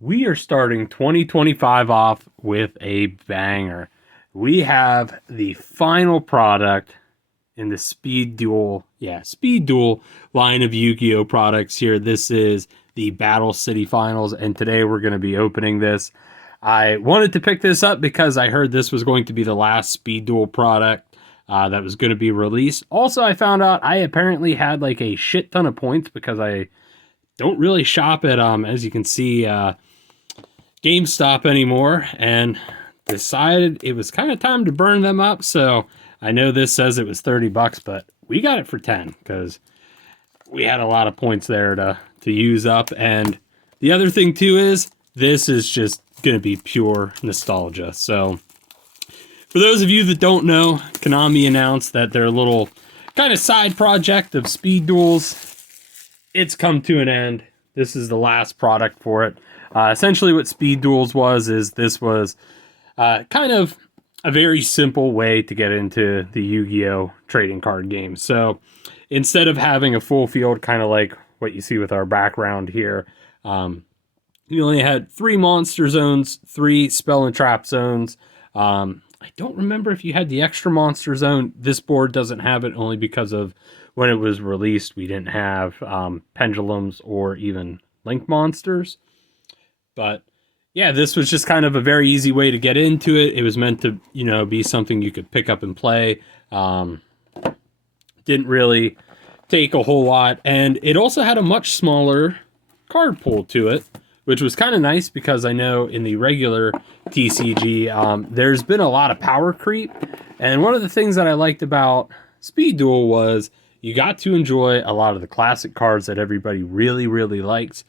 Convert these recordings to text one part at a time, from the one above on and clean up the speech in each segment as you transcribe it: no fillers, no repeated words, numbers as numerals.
We are starting 2025 off with a banger. We have the final product in the Speed Duel, Speed Duel line of Yu-Gi-Oh products here. This is the Battle City Finals, and today we're going to be opening this. I wanted to pick this up because I heard this was going to be the last Speed Duel product that was going to be released. Also, I found out I apparently had like a shit ton of points because I don't really shop at, as you can see, GameStop anymore, and decided it was kind of time to burn them up. So I know this says it was $30, but we got it for 10 because we had a lot of points there to use up. And the other thing too is this is just going to be pure nostalgia. So for those of you that don't know, Konami announced that their little kind of side project of Speed Duels, it's come to an end. This is the last product for it. Essentially what Speed Duels was kind of a very simple way to get into the Yu-Gi-Oh! Trading card game. So instead of having a full field, kind of like what you see with our background here, you only had 3 monster zones, 3 spell and trap zones. I don't remember if you had the extra monster zone. This board doesn't have it only because of when it was released. We didn't have pendulums or even link monsters. But yeah, this was just kind of a very easy way to get into it. It was meant to, be something you could pick up and play. Didn't really take a whole lot. And it also had a much smaller card pool to it, which was kind of nice because I know in the regular TCG, there's been a lot of power creep. And one of the things that I liked about Speed Duel was you got to enjoy a lot of the classic cards that everybody really, really likes.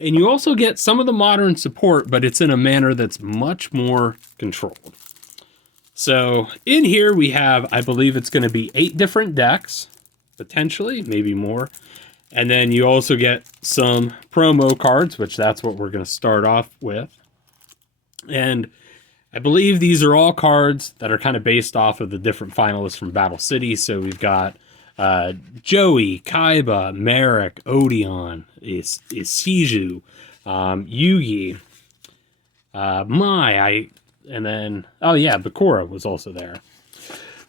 And you also get some of the modern support, but it's in a manner that's much more controlled. So in here we have, I believe it's going to be 8 different decks, potentially, maybe more. And then you also get some promo cards, which that's what we're going to start off with. And I believe these are all cards that are kind of based off of the different finalists from Battle City. So we've got Joey, Kaiba, Marik, Odion, Ishizu, Yugi, Mai, and then, Bakura was also there.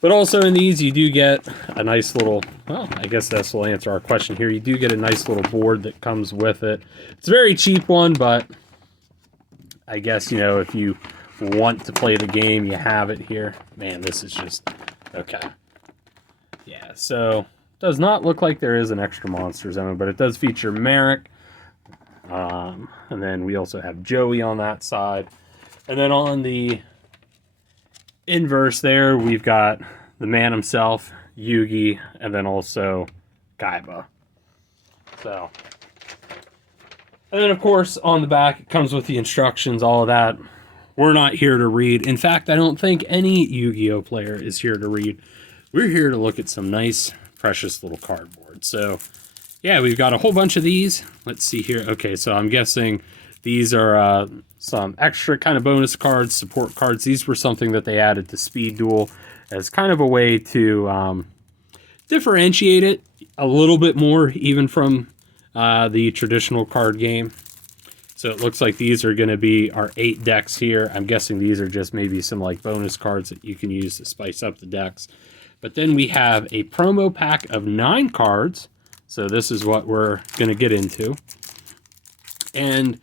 But also in these, you do get a nice little, I guess this will answer our question here. You do get a nice little board that comes with it. It's a very cheap one, but I guess, if you want to play the game, you have it here. Man, this is just, okay. Yeah, so does not look like there is an extra monster zone, but it does feature Marik. And then we also have Joey on that side. And then on the inverse there, we've got the man himself, Yugi, and then also Kaiba. So, and then of course on the back it comes with the instructions, all of that. We're not here to read. In fact, I don't think any Yu-Gi-Oh player is here to read. We're here to look at some nice, precious little cardboard. So, yeah, we've got a whole bunch of these. Let's see here. Okay, so I'm guessing these are some extra kind of bonus cards, support cards. These were something that they added to Speed Duel as kind of a way to differentiate it a little bit more, even from the traditional card game. So it looks like these are going to be our 8 decks here. I'm guessing these are just maybe some like bonus cards that you can use to spice up the decks. But then we have a promo pack of 9 cards. So this is what we're going to get into. And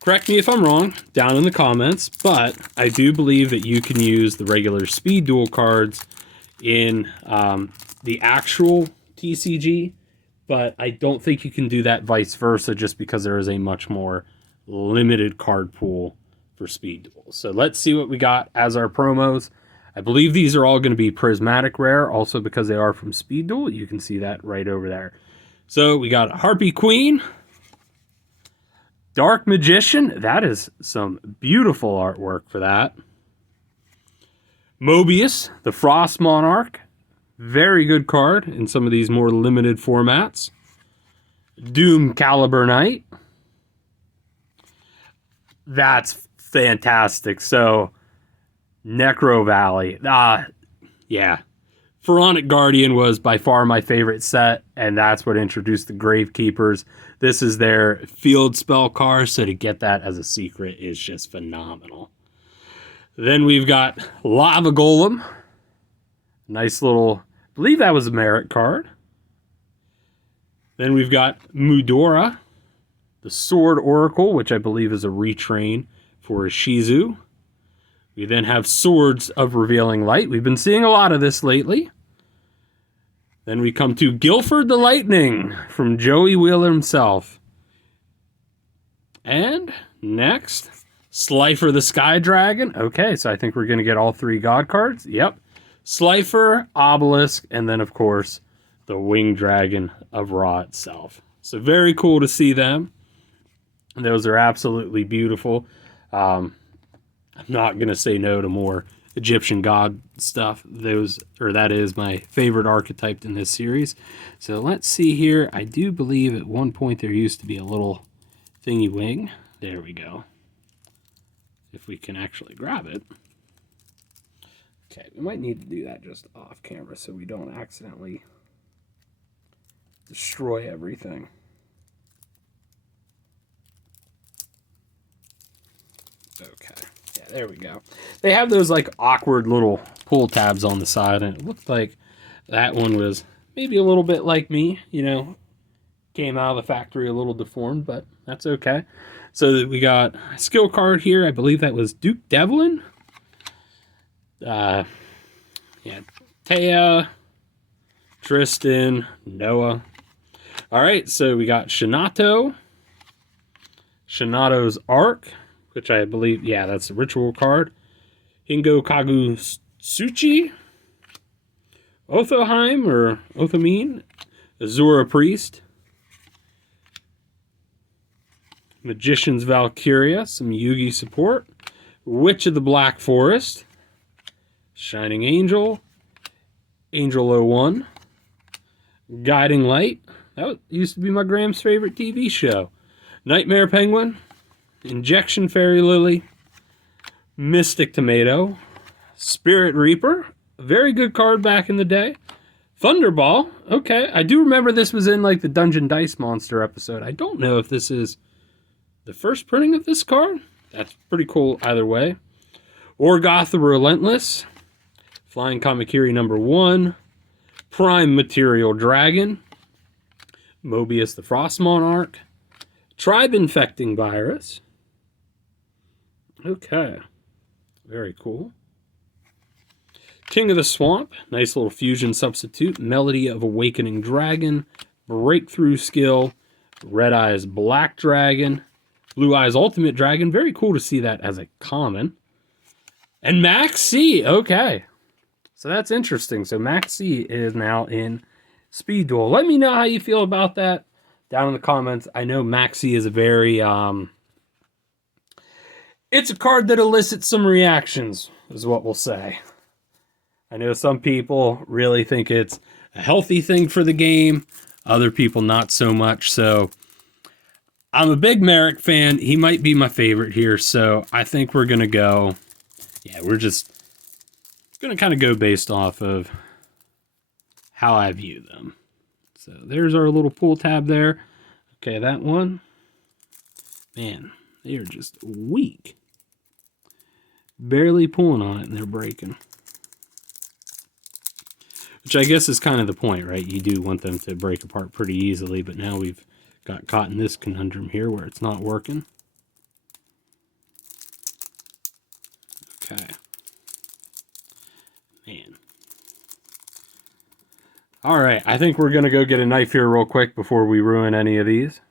correct me if I'm wrong down in the comments, but I do believe that you can use the regular Speed Duel cards in the actual TCG. But I don't think you can do that vice versa just because there is a much more limited card pool for Speed Duel. So let's see what we got as our promos. I believe these are all going to be prismatic rare, also because they are from Speed Duel. You can see that right over there. So we got Harpy Queen, Dark Magician. That is some beautiful artwork for that. Mobius, the Frost Monarch. Very good card in some of these more limited formats. Doom Caliber Knight. That's fantastic. So, Necro Valley. Yeah. Pharaonic Guardian was by far my favorite set, and that's what introduced the Gravekeepers. This is their field spell card, so to get that as a secret is just phenomenal. Then we've got Lava Golem. Nice little, I believe that was a merit card. Then we've got Mudora, the Sword Oracle, which I believe is a retrain for Ishizu. We then have Swords of Revealing Light. We've been seeing a lot of this lately. Then we come to Guilford the Lightning from Joey Wheeler himself. And next, Slifer the Sky Dragon. Okay, so I think we're going to get all 3 God cards. Yep. Slifer, Obelisk, and then, of course, the Winged Dragon of Ra itself. So very cool to see them. Those are absolutely beautiful. I'm not going to say no to more Egyptian god stuff. That is my favorite archetype in this series. So let's see here. I do believe at one point there used to be a little thingy wing. There we go. If we can actually grab it. Okay, we might need to do that just off camera so we don't accidentally destroy everything. Okay, yeah, there we go. They have those like awkward little pull tabs on the side, and it looked like that one was maybe a little bit like me, you know, came out of the factory a little deformed, but that's okay. So we got a skill card here. I believe that was Duke Devlin. Yeah, Taya, Tristan, Noah. All right, so we got Shinato's Arc, which I believe, yeah, that's a ritual card. Hingo Kagusuchi, Othoheim or Othamine, Azura Priest, Magician's Valkyria, some Yugi support, Witch of the Black Forest, Shining Angel, Angel 01, Guiding Light. That used to be my Graham's favorite TV show. Nightmare Penguin, Injection Fairy Lily, Mystic Tomato, Spirit Reaper, a very good card back in the day. Thunderball, okay. I do remember this was in like the Dungeon Dice Monster episode. I don't know if this is the first printing of this card. That's pretty cool either way. Orgoth the Relentless, Flying Kamakiri #1, Prime Material Dragon, Mobius the Frost Monarch, Tribe Infecting Virus. Okay, very cool. King of the Swamp, nice little fusion substitute. Melody of Awakening Dragon, Breakthrough Skill, Red Eyes Black Dragon, Blue Eyes Ultimate Dragon. Very cool to see that as a common. And Max C, okay. So that's interesting. So Max C is now in Speed Duel. Let me know how you feel about that down in the comments. I know Max C is a very, it's a card that elicits some reactions, is what we'll say. I know some people really think it's a healthy thing for the game. Other people not so much. So I'm a big Marik fan. He might be my favorite here. So I think we're going to go, yeah, we're just going to kind of go based off of how I view them. So there's our little pull tab there. Okay, that one. Man, they are just weak. Barely pulling on it and they're breaking. Which I guess is kind of the point, right? You do want them to break apart pretty easily, but now we've got caught in this conundrum here where it's not working. Okay. Man. All right, I think we're going to go get a knife here real quick before we ruin any of these.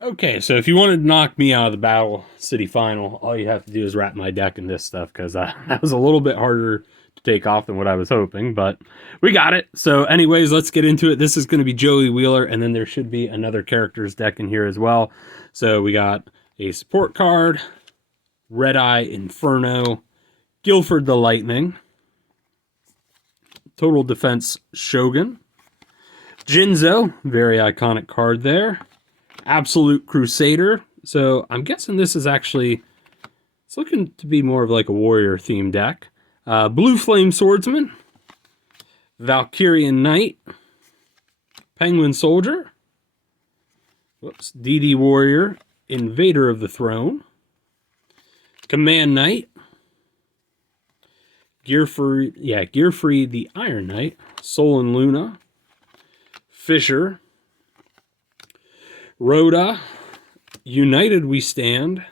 Okay, so if you wanted to knock me out of the Battle City Final, all you have to do is wrap my deck in this stuff, because that was a little bit harder to take off than what I was hoping, but we got it. So anyways, let's get into it. This is going to be Joey Wheeler, and then there should be another character's deck in here as well. So we got a support card, Red Eye Inferno, Guilford the Lightning, Total Defense Shogun, Jinzo, very iconic card there, Absolute Crusader. So I'm guessing this is actually, it's looking to be more of like a warrior themed deck. Blue Flame Swordsman, Valkyrian Knight, Penguin Soldier, Whoops. DD Warrior, Invader of the Throne. Command Knight. Gearfried the Iron Knight. Sol and Luna. Fisher. Rhoda. United We Stand.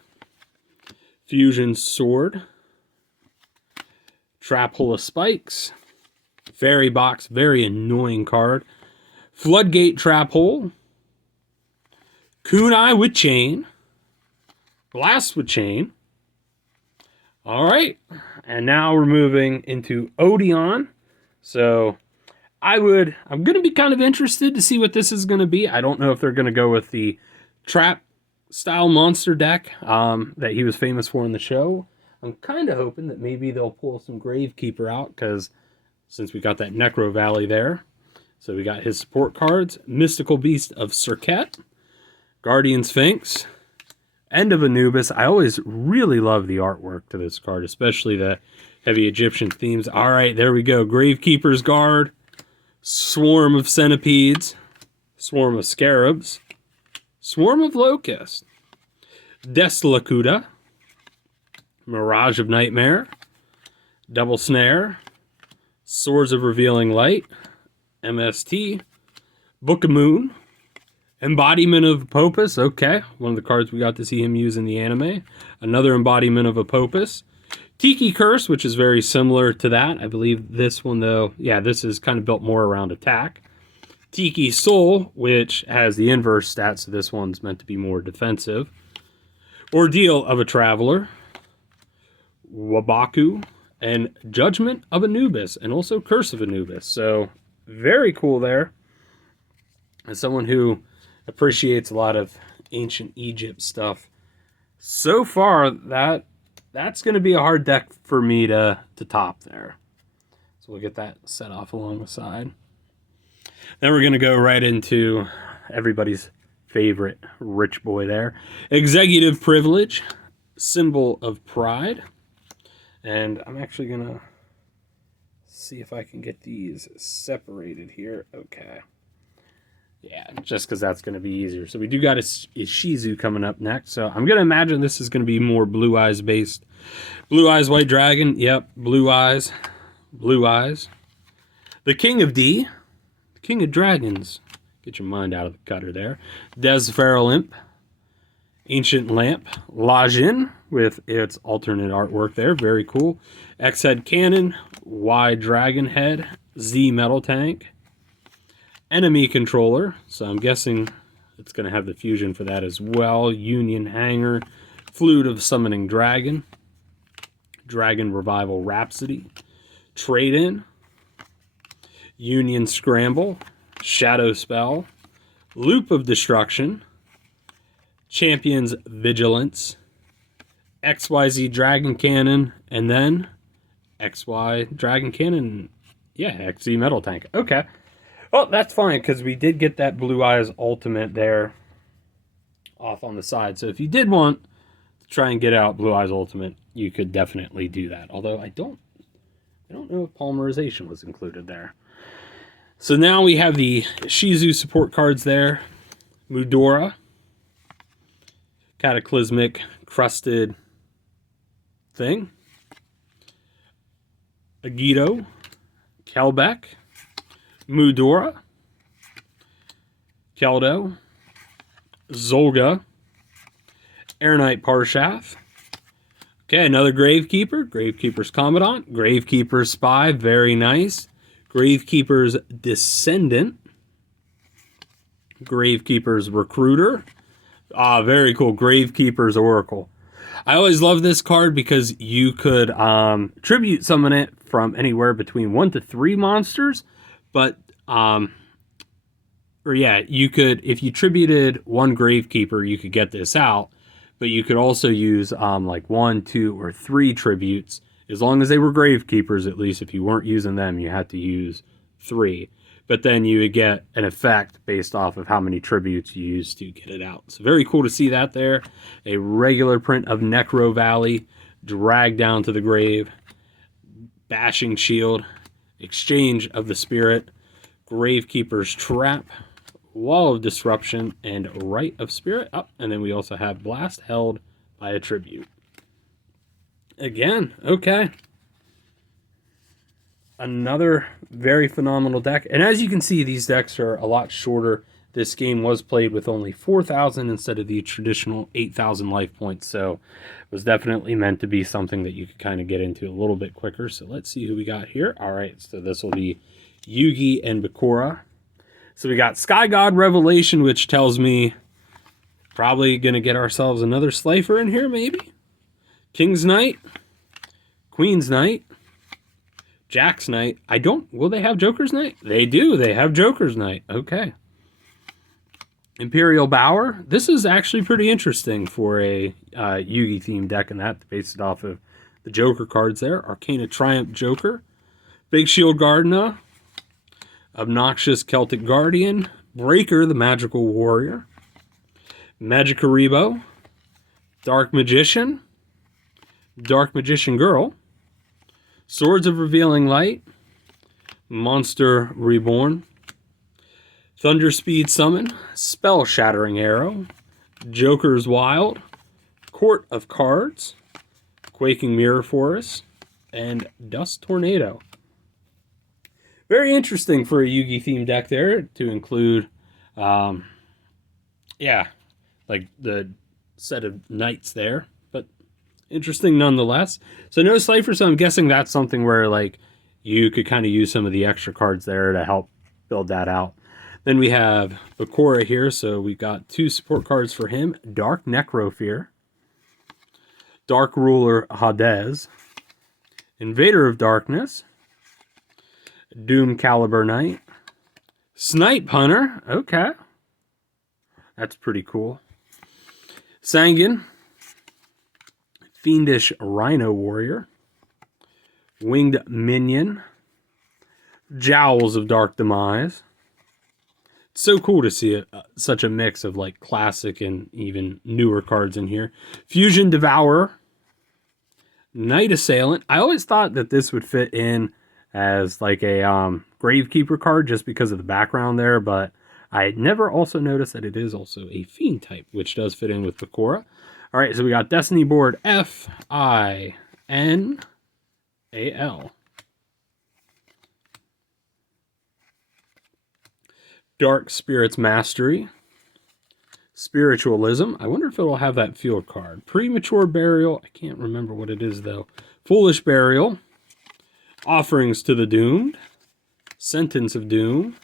Fusion Sword. Trap Hole of Spikes. Fairy Box, very annoying card. Floodgate Trap Hole. Kunai with Chain. Blast with Chain. Alright, and now we're moving into Odion. So I'm going to be kind of interested to see what this is going to be. I don't know if they're going to go with the trap style monster deck that he was famous for in the show. I'm kind of hoping that maybe they'll pull some Gravekeeper out, because since we got that Necro Valley there. So we got his support cards. Mystical Beast of Serket. Guardian Sphinx. End of Anubis. I always really love the artwork to this card, especially the heavy Egyptian themes. All right, there we go. Gravekeeper's Guard. Swarm of Centipedes. Swarm of Scarabs. Swarm of Locusts. Destalacuta. Mirage of Nightmare. Double Snare. Swords of Revealing Light. MST. Book of Moon. Embodiment of Apopus. Okay, one of the cards we got to see him use in the anime. Another embodiment of Apopus. Tiki Curse, which is very similar to that. I believe this one, though, yeah, this is kind of built more around attack. Tiki Soul, which has the inverse stats, so this one's meant to be more defensive. Ordeal of a Traveler. Wabaku. And Judgment of Anubis, and also Curse of Anubis. So, very cool there. As someone who appreciates a lot of ancient Egypt stuff, so far that's going to be a hard deck for me to top there. So we'll get that set off along the side. Then we're going to go right into everybody's favorite rich boy there. Executive Privilege, Symbol of Pride. And I'm actually going to see if I can get these separated here. Okay. Yeah, just because that's going to be easier. So we do got a Ishizu coming up next. So I'm going to imagine this is going to be more Blue Eyes based. Blue Eyes White Dragon. Yep, Blue Eyes. Blue Eyes. The King of D. The King of Dragons. Get your mind out of the gutter there. Des Feral Imp. Ancient Lamp. Lajin with its alternate artwork there. Very cool. X-Head Cannon. Y Dragon Head. Z Metal Tank. Enemy Controller, so I'm guessing it's going to have the fusion for that as well. Union Hanger, Flute of Summoning Dragon, Dragon Revival Rhapsody, Trade-In, Union Scramble, Shadow Spell, Loop of Destruction, Champion's Vigilance, XYZ Dragon Cannon, and then XY Dragon Cannon, yeah, XZ Metal Tank. Okay. Well, that's fine, because we did get that Blue Eyes Ultimate there off on the side. So if you did want to try and get out Blue Eyes Ultimate, you could definitely do that. Although I don't know if polymerization was included there. So now we have the Ishizu support cards there. Mudora. Cataclysmic Crusted Thing. Agito. Kelbeck. Mudora, Keldo, Zolga, Air Knight Parshath. Okay, another Gravekeeper, Gravekeeper's Commandant, Gravekeeper's Spy, very nice. Gravekeeper's Descendant, Gravekeeper's Recruiter. Very cool, Gravekeeper's Oracle. I always love this card because you could tribute summon it from anywhere between 1 to 3 monsters. But, you could, if you tributed 1 Gravekeeper, you could get this out. But you could also use, 1, 2, or 3 tributes. As long as they were Gravekeepers, at least. If you weren't using them, you had to use 3. But then you would get an effect based off of how many tributes you used to get it out. So very cool to see that there. A regular print of Necro Valley, Drag Down to the Grave, Bashing Shield, Exchange of the Spirit, Gravekeeper's Trap, Wall of Disruption, and Rite of Spirit. Oh, and then we also have Blast held by a Tribute. Again, okay. Another very phenomenal deck. And as you can see, these decks are a lot shorter. This game was played with only 4,000 instead of the traditional 8,000 life points. So it was definitely meant to be something that you could kind of get into a little bit quicker. So let's see who we got here. All right, so this will be Yugi and Bakura. So we got Sky God Revelation, which tells me probably going to get ourselves another Slifer in here, maybe. King's Knight. Queen's Knight. Jack's Knight. Will they have Joker's Knight? They do. They have Joker's Knight. Okay. Imperial Bower. This is actually pretty interesting for a Yugi themed deck, and that based it off of the Joker cards there. Arcana Triumph Joker. Big Shield Gardena. Obnoxious Celtic Guardian. Breaker, the Magical Warrior. Magikaribo. Dark Magician. Dark Magician Girl. Swords of Revealing Light. Monster Reborn. Thunder Speed Summon. Spell Shattering Arrow. Joker's Wild. Court of Cards. Quaking Mirror Forest. And Dust Tornado. Very interesting for a Yugi themed deck there to include, like the set of knights there, but interesting nonetheless. So no Slifer, so I'm guessing that's something where like you could kind of use some of the extra cards there to help build that out. Then we have Bakura here, so we got 2 support cards for him. Dark Necrofear, Dark Ruler Hades, Invader of Darkness, Doom Caliber Knight, Snipe Hunter, okay. That's pretty cool. Sangan, Fiendish Rhino Warrior, Winged Minion, Jowls of Dark Demise. It's so cool to see such a mix of like classic and even newer cards in here. Fusion Devourer, Night Assailant. I always thought that this would fit in as like a Gravekeeper card just because of the background there, but I never also noticed that it is also a Fiend type, which does fit in with Bakura. All right, so we got Destiny board Final. Dark Spirits Mastery. Spiritualism. I wonder if it'll have that field card. Premature Burial. I can't remember what it is, though. Foolish Burial. Offerings to the Doomed. Sentence of Doom.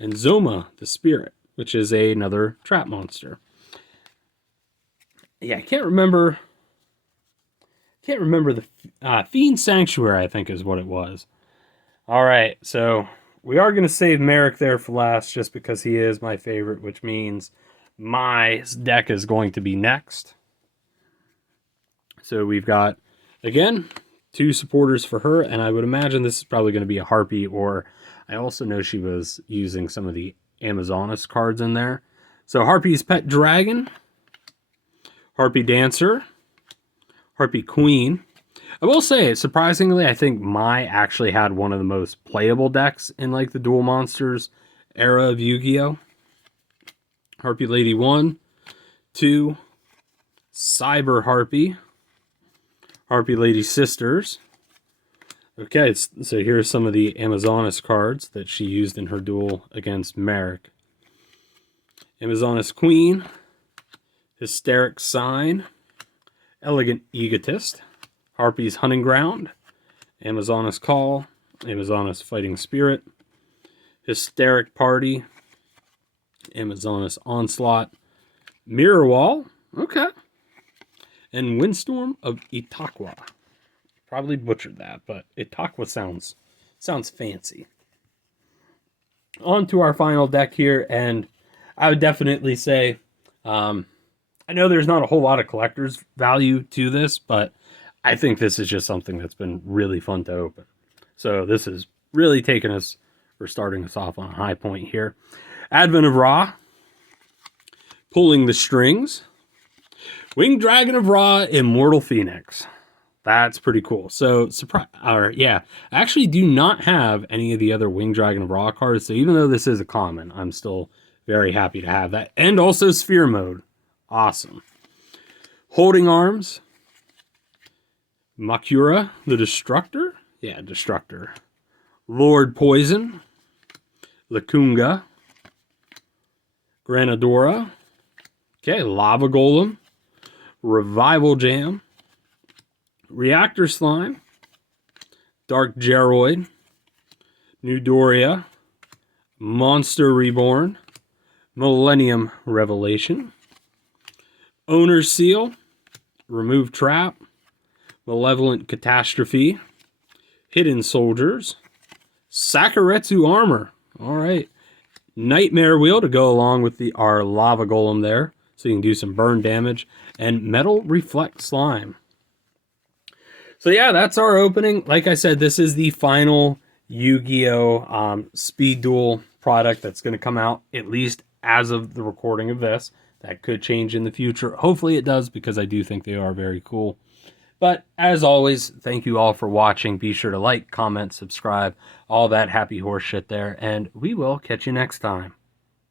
And Zoma, the Spirit, which is another trap monster. Yeah, I can't remember the Fiend Sanctuary, I think is what it was. All right, so we are going to save Marik there for last just because he is my favorite, which means my deck is going to be next. So we've got, again, 2 supporters for her, and I would imagine this is probably going to be a Harpy, or I also know she was using some of the Amazonas cards in there. So Harpy's Pet Dragon, Harpy Dancer, Harpy Queen. I will say, surprisingly, I think Mai actually had one of the most playable decks in like the Duel Monsters era of Yu-Gi-Oh! Harpy Lady 1, 2, Cyber Harpy, Harpy Lady Sisters. Okay, so here's some of the Amazonas cards that she used in her duel against Marik. Amazonas Queen, Hysteric Sign, Elegant Egotist, Harpy's Hunting Ground, Amazonas Call, Amazonas Fighting Spirit, Hysteric Party, Amazonas Onslaught, Mirror Wall, okay, and Windstorm of Itaqua. Probably butchered that, but Itaqua sounds fancy. On to our final deck here, and I would definitely say, I know there's not a whole lot of collector's value to this, but I think this is just something that's been really fun to open. So this is really taking us, or starting us off on a high point here. Advent of Ra, Pulling the Strings, Winged Dragon of Ra, Immortal Phoenix. That's pretty cool. So, I actually do not have any of the other Winged Dragon of Ra cards. So even though this is a common, I'm still Very happy to have that. And also Sphere Mode. Awesome. Holding Arms. Makura, the Destructor. Yeah, Destructor. Lord Poison. Lakunga. Granadora. Okay, Lava Golem. Revival Jam. Reactor Slime. Dark Geroid. Newdoria. Monster Reborn. Millennium Revelation. Owner Seal. Remove Trap. Malevolent Catastrophe. Hidden Soldiers. Sakuretsu Armor. Alright. Nightmare Wheel to go along with our Lava Golem there. So you can do some burn damage. And Metal Reflect Slime. So yeah, that's our opening. Like I said, this is the final Yu-Gi-Oh! Speed Duel product that's going to come out, at least as of the recording of this. That could change in the future. Hopefully it does, because I do think they are very cool. But as always, thank you all for watching. Be sure to like, comment, subscribe, all that happy horse shit there. And we will catch you next time.